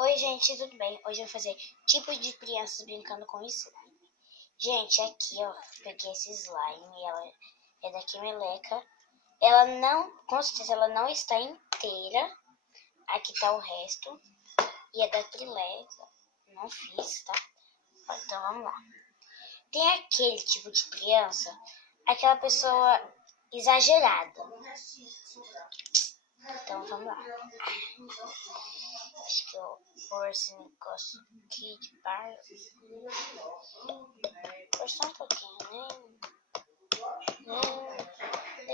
Oi, gente, tudo bem? Hoje eu vou fazer tipos de crianças brincando com slime. Gente, aqui, ó, peguei esse slime, ela é daqui meleca. Ela não, com certeza, ela não está inteira. Aqui tá o resto. E é da trilesa. Não fiz, tá? Então, vamos lá. Tem aquele tipo de criança, aquela pessoa exagerada. Então, vamos lá. Acho que eu vou pôr esse negócio aqui de par. Pôr só um pouquinho,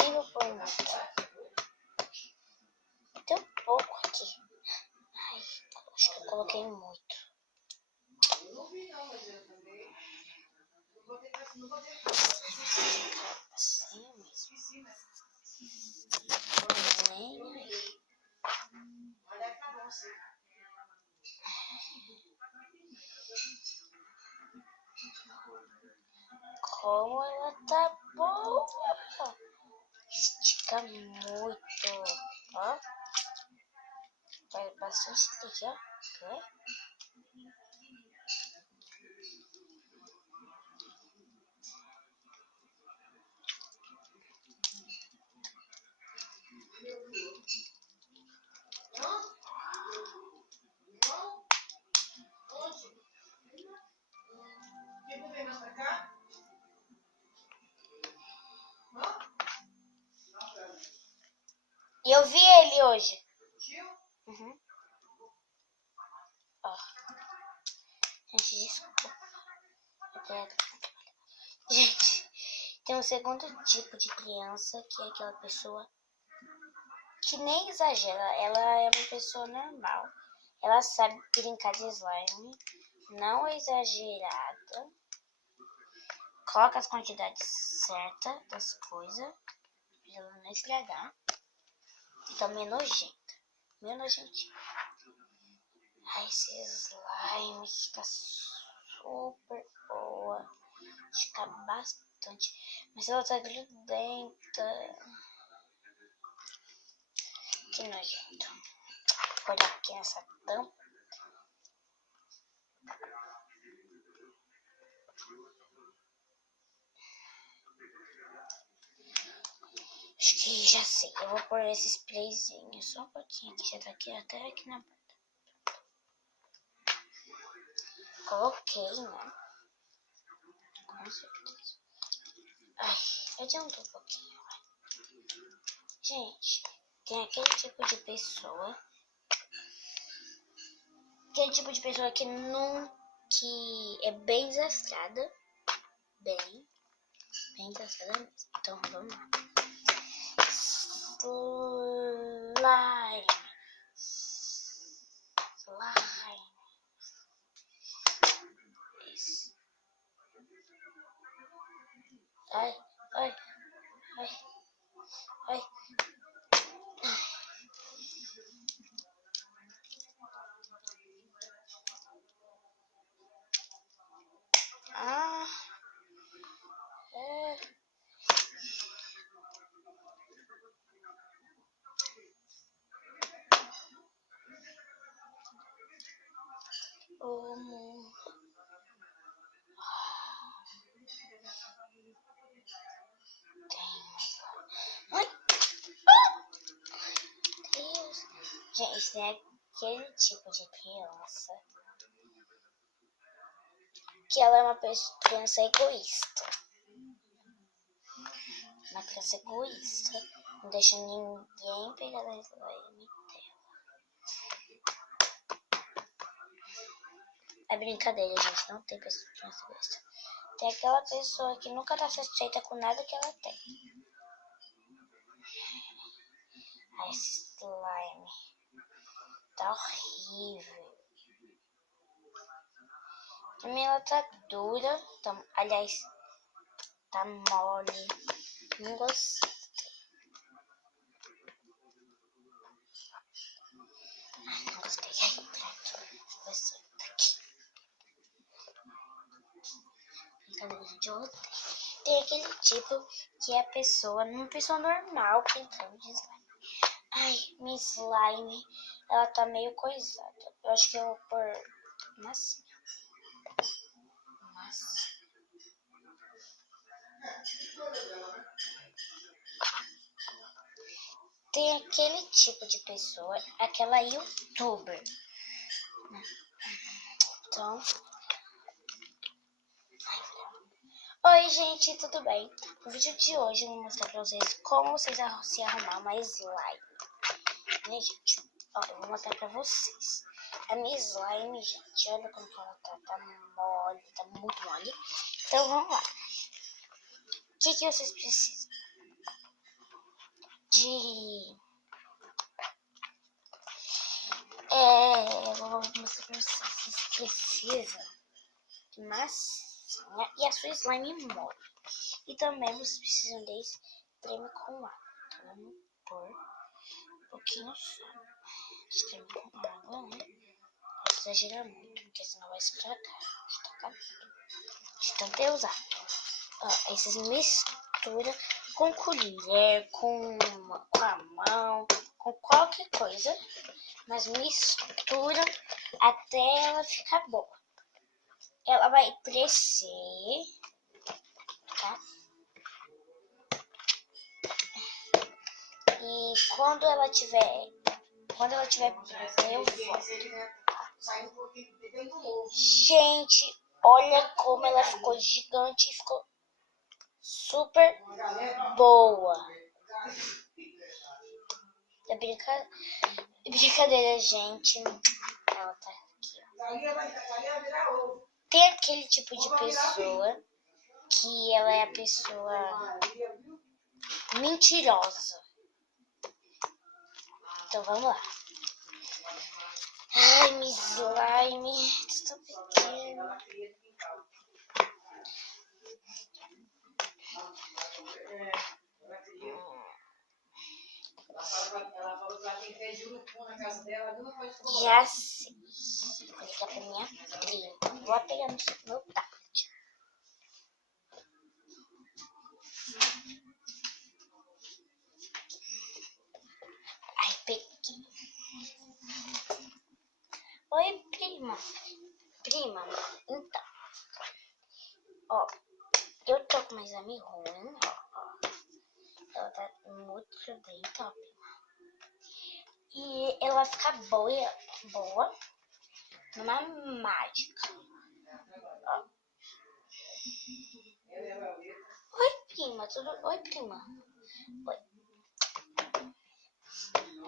nem vou pôr muito. Tem um pouco aqui. Ai, acho que eu coloquei muito. Assim mesmo. Nem aí. Como ela tá boa! Estica muito, ó. Faz bastante clique, ó. Quer? E eu vi ele hoje. Uhum. Ó. Gente, desculpa. Gente, tem um segundo tipo de criança, que é aquela pessoa que nem exagera. Ela é uma pessoa normal. Ela sabe brincar de slime. Não é exagerada. Coloca as quantidades certas das coisas. Pra ela não estragar. E também nojenta. Meio nojentinho. Ai, esse slime fica super boa. Fica bastante. Mas ela tá grudenta. Que nojento. Vou olhar aqui nessa tampa. Acho que já sei. Eu vou pôr esse sprayzinho. Só um pouquinho aqui. Já tá aqui até aqui na porta. Coloquei, né? Com certeza. Ai, adiantou um pouquinho. Gente, tem aquele tipo de pessoa. Aquele tipo de pessoa que é bem desastrada. Bem desastrada mesmo. Então, vamos lá. Slime. Isso. Ai. Ah, é. Ai, Deus. Gente, tem aquele tipo de criança que ela é uma criança egoísta. Uma criança egoísta. Não deixa ninguém pegar da slime dela. É brincadeira, gente. Não tem pessoa criança egoísta. Tem aquela pessoa que nunca tá satisfeita com nada que ela tem. Ai, esse slime tá horrível. Também ela tá dura. Aliás, tá mole. Não gostei. Ai, não gostei. Ai, pronto. Vou sair daqui. Brincadeira, gente, eu odeio. Tem aquele tipo que é uma pessoa normal brincando de slime. Ai, minha slime, ela tá meio coisada. Eu acho que eu vou pôr massinha. Tem aquele tipo de pessoa, aquela youtuber. Então... Oi, gente, tudo bem? No vídeo de hoje eu vou mostrar pra vocês como vocês se arrumar uma slime. Né, gente? Ó, eu vou mostrar pra vocês. A minha slime, gente, olha como ela tá mole, tá muito mole. Então vamos lá. O que vocês precisam? Eu vou mostrar pra vocês. Vocês precisam de massinha e a sua slime mole. E também vocês precisam desse creme com água. Então vamos pôr um pouquinho só de creme com água, né? Não precisa exagerar muito, porque senão vai estragar. De tanto eu usar. Ó, aí vocês misturam com colher, com a mão, com qualquer coisa. Mas mistura até ela ficar boa. Ela vai crescer, tá? E quando ela tiver pronta, eu volto. Gente, olha como ela ficou gigante e ficou super boa. É brincadeira, gente. Ela tá aqui, ó. Tem aquele tipo de pessoa que ela é a pessoa mentirosa. Então vamos lá. Ai, minha slime, tá tão pequena. Ela falou que ela tem pé de urucum na casa dela, não pode comer. Já sei. Vou ligar pra minha prima. Vou pegar no meu tablet. Ai, peguei. Oi, prima. Prima, então. Ó, eu tô com uma exame ruim, ó. Ela tá muito sedenta, ó, prima. E ela vai ficar boa numa mágica. Ó. Oi, prima. Oi, prima. Oi.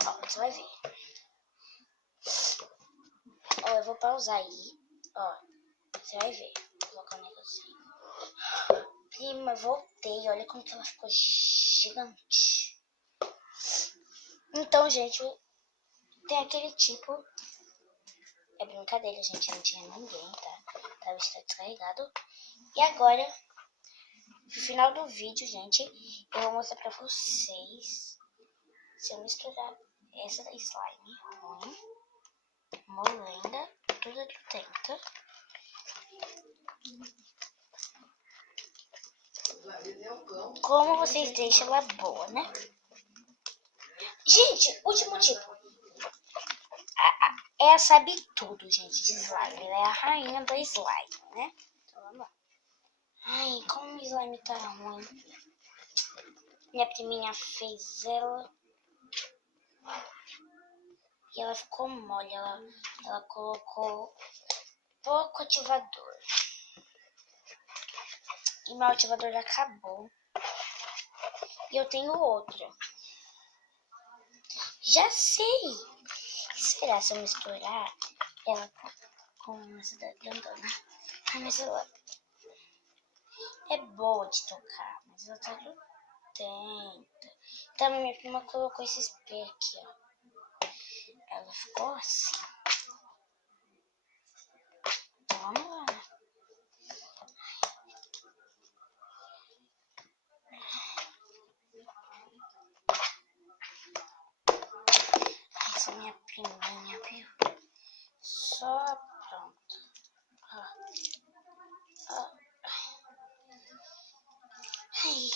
Ó, você vai ver. Ó, eu vou pausar aí. Ó, você vai ver. Vou colocar um negocinho. Prima, voltei. Olha como que ela ficou gigante. Então, gente, tem aquele tipo... É brincadeira, gente. Não tinha ninguém, tá? Tá, está descarregado. E agora, no final do vídeo, gente, eu vou mostrar pra vocês se eu misturar essa slime ruim, molenga, tudo que tenta. Como vocês deixam ela boa, né? Gente, último tipo. Ela sabe tudo, gente, de slime. Ela é a rainha da slime, né? Então vamos lá. Ai, como o slime tá ruim. Minha priminha fez ela. E ela ficou mole. Ela colocou pouco ativador. E meu ativador acabou. E eu tenho outro. Já sei. Será se eu misturar ela com essa da grandona? Ai, mas ela é boa de tocar, mas ela tá tenta. Também minha prima colocou esse spray aqui, ó. Ela ficou assim. Então vamos lá. Essa é minha priminha, viu? Só pronto. Ó. Ó. Ai,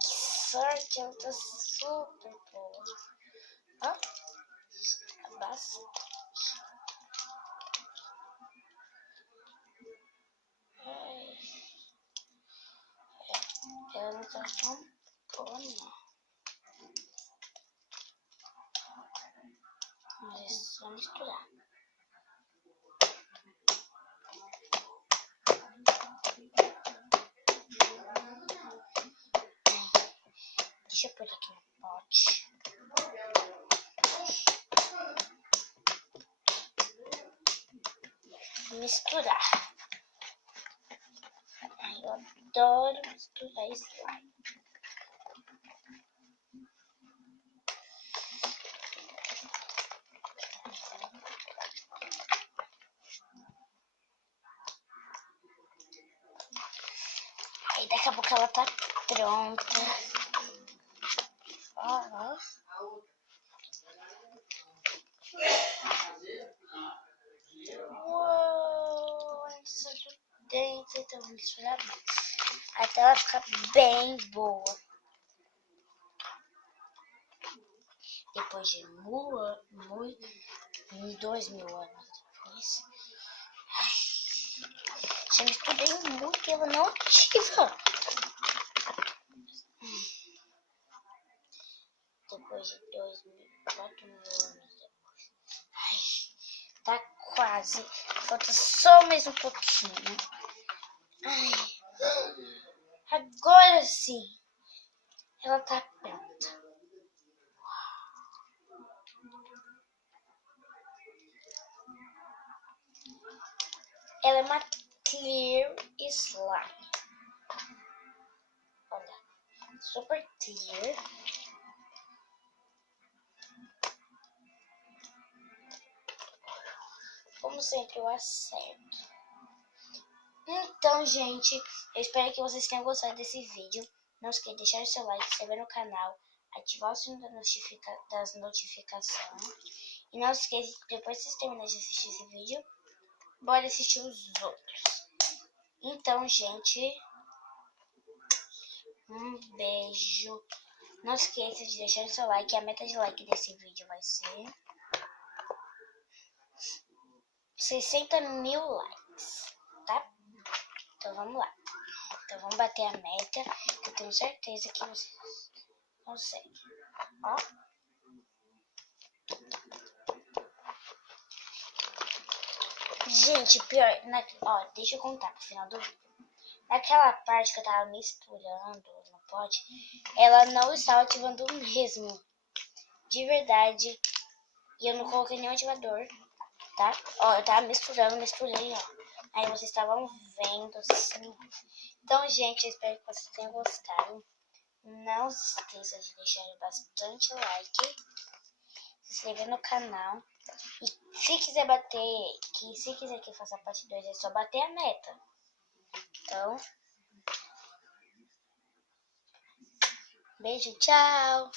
que sorte, ela tá super boa. Ó, bastante. tampona. Vamos só misturar. Deixa eu pôr aqui no pote. Misturar. Ai, eu adoro misturar slime. Aí daqui a pouco ela tá pronta. Ó. Uou! Isso dentro, então vou misturar mais. Até ela ficar bem boa. Depois de 2.000 anos depois. Já misturei muito e ela não ativa. Depois de 4.000 anos depois. Ai, tá quase. Falta só mais um pouquinho. Ai, agora sim. Ela tá pronta. Ela é uma clear slime. Olha, super clear. Como sempre, eu acerto. Então, gente, eu espero que vocês tenham gostado desse vídeo. Não esqueça de deixar o seu like, se inscrever no canal, ativar o sino das notificações. E não esqueça que depois que vocês terminarem de assistir esse vídeo, bora assistir os outros. Então, gente, um beijo. Não esqueça de deixar o seu like. A meta de like desse vídeo vai ser 60.000 likes, tá? Então vamos lá. Então vamos bater a meta, que eu tenho certeza que vocês conseguem. Ó. Gente, pior, ó, deixa eu contar pro final do vídeo. Naquela parte que eu tava misturando no pote, ela não estava ativando mesmo. De verdade. E eu não coloquei nenhum ativador, tá? Ó, eu tava misturei, ó. Aí vocês estavam vendo assim. Então, gente, eu espero que vocês tenham gostado. Não se esqueça de deixar bastante like, se inscrever no canal. E se quiser que eu faça a parte 2, é só bater a meta. Então, beijo, tchau!